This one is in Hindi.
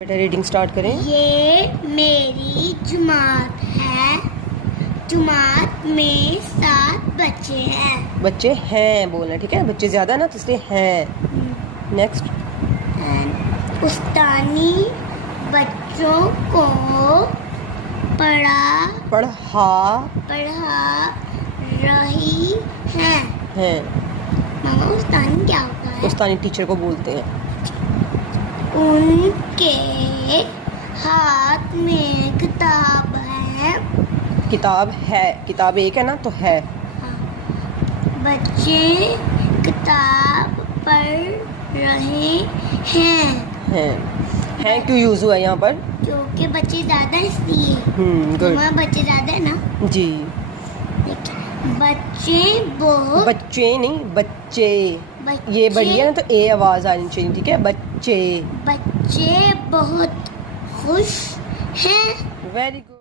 बेटा रीडिंग स्टार्ट करें। ये मेरी जुमात है। जुमात में 7 बच्चे हैं। बच्चे हैं बोलना, ठीक है। बच्चे ज्यादा ना तो इसलिए हैं। नेक्स्ट। उस्तानी बच्चों को पढ़ा रही है। मामा उस्तानी क्या होता है? उस्तानी टीचर को बोलते हैं। उनके हाथ में किताब है। किताब है, किताब एक है ना तो है। बच्चे किताब पढ़ रहे हैं। क्यों यूज हुआ है यहाँ पर? क्योंकि बच्चे ज्यादा इसलिए। गुड। वहाँ बच्चे ज्यादा है ना जी। बच्चे नहीं, बच्चे। ये बढ़िया ना तो ए आवाज आनी चाहिए, ठीक है। बच्चे बहुत खुश हैं। Very good.